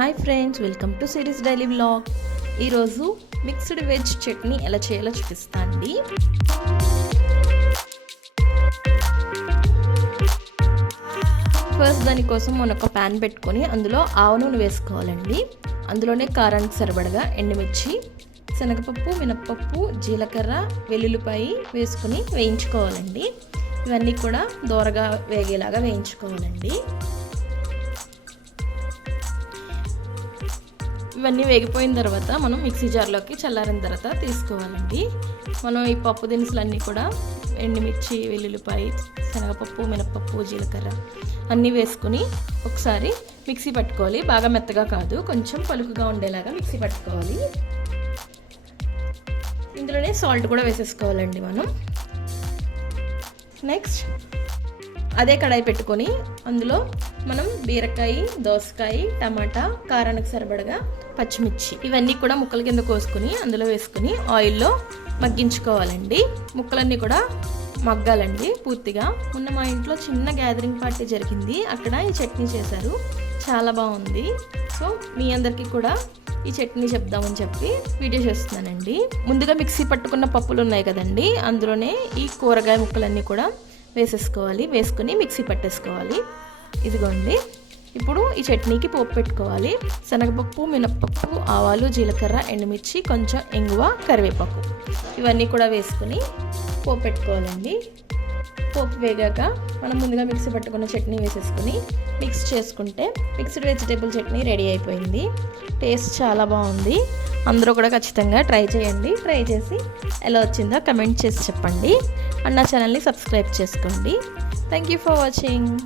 Hi friends welcome to Siri's daily blog ఈరోజు mixed veg chutney ఎలా చేయాలో చూపిస్తా అండి. ఫస్ట్ దానికోసం మనం ఒక ప్యాన్ పెట్టుకొని అందులో ఆవ నూనె వేసుకోవాలండి. అందులోనే కారానికి సరిపడగా ఎండుమిర్చి శనగపప్పు మినప్పప్పు జీలకర్ర వెల్లుల్లిపాయి వేసుకుని వేయించుకోవాలండి. ఇవన్నీ కూడా దోరగా వేగేలాగా వేయించుకోవాలండి. ఇవన్నీ వేగిపోయిన తర్వాత మనం మిక్సీ జార్లోకి చల్లారిన తర్వాత తీసుకోవాలండి. మనం ఈ పప్పు దినుసులన్నీ కూడా ఎండుమిర్చి వెల్లుల్లిపాయ శనగపప్పు మినపప్పు జీలకర్ర అన్నీ వేసుకుని ఒకసారి మిక్సీ పట్టుకోవాలి. బాగా మెత్తగా కాదు కొంచెం పలుకుగా ఉండేలాగా మిక్సీ పట్టుకోవాలి. ఇందులోనే సాల్ట్ కూడా వేసేసుకోవాలండి మనం. నెక్స్ట్ అదే కడాయి పెట్టుకొని అందులో మనం బీరకాయ దోసకాయ టమాటా కారానికి సరిపడగా పచ్చిమిర్చి. ఇవన్నీ కూడా ముక్కల కింద కోసుకుని అందులో వేసుకుని ఆయిల్లో మగ్గించుకోవాలండి. ముక్కలన్నీ కూడా మగ్గాలండి పూర్తిగా. మొన్న మా ఇంట్లో చిన్న గ్యాదరింగ్ పార్టీ జరిగింది. అక్కడ ఈ చట్నీ చేశారు. చాలా బాగుంది. సో మీ అందరికీ కూడా ఈ చట్నీ చెప్దామని చెప్పి వీడియో చేస్తున్నానండి. ముందుగా మిక్సీ పట్టుకున్న పప్పులు ఉన్నాయి కదండి. అందులోనే ఈ కూరగాయ ముక్కలన్నీ కూడా వేసేసుకోవాలి. వేసుకుని మిక్సీ పట్టేసుకోవాలి. ఇదిగోండి. ఇప్పుడు ఈ చట్నీకి పోపు పెట్టుకోవాలి. శనగపప్పు మినప్పప్పు ఆవాలు జీలకర్ర ఎండుమిర్చి కొంచెం ఎంగువ కరివేపాకు. ఇవన్నీ కూడా వేసుకుని పోపు పెట్టుకోవాలండి. పోపు వేగాక మనం ముందుగా మిక్సీ పట్టుకున్న చట్నీ వేసేసుకుని మిక్స్ చేసుకుంటే మిక్స్డ్ వెజిటేబుల్ చట్నీ రెడీ అయిపోయింది. టేస్ట్ చాలా బాగుంది. అందరూ కూడా ఖచ్చితంగా ట్రై చేయండి. ట్రై చేసి ఎలా వచ్చిందో కమెంట్ చేసి చెప్పండి. అండ్ నా ఛానల్ని సబ్స్క్రైబ్ చేసుకోండి. Thank you for watching